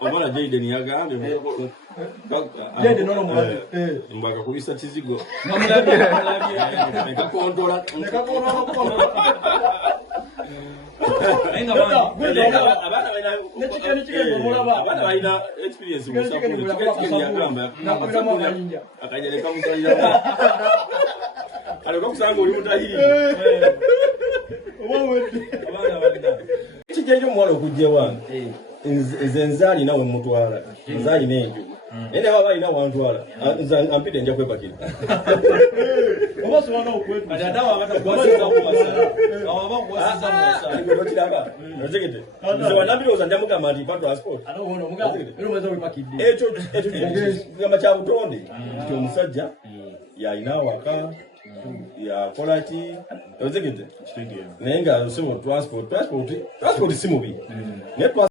Obala Jaden yagambye Jaden no mulabi mbaka kubisa kizigo nekakontola abana balina experience mu sapuli yagamba akanyereka mutalira alikuwa kusanga uli mutahiri abana balina kijejo mwalo okujje wange nze nzali nawe mutwala nzali nenjo ene baba ina wantwala ampite nja kwepakira oba swana okwepa adawa abatakwasiza kuwasa awaba kuwasiza muwasa ngo kiranga nozegete nze wanabiro nja mugamba ndi transport anaona mugabe ero mwaza wepakidde echo kugamba kya butonde nti omusajja yalina waka ya quality nozegete naye nga transport si mubi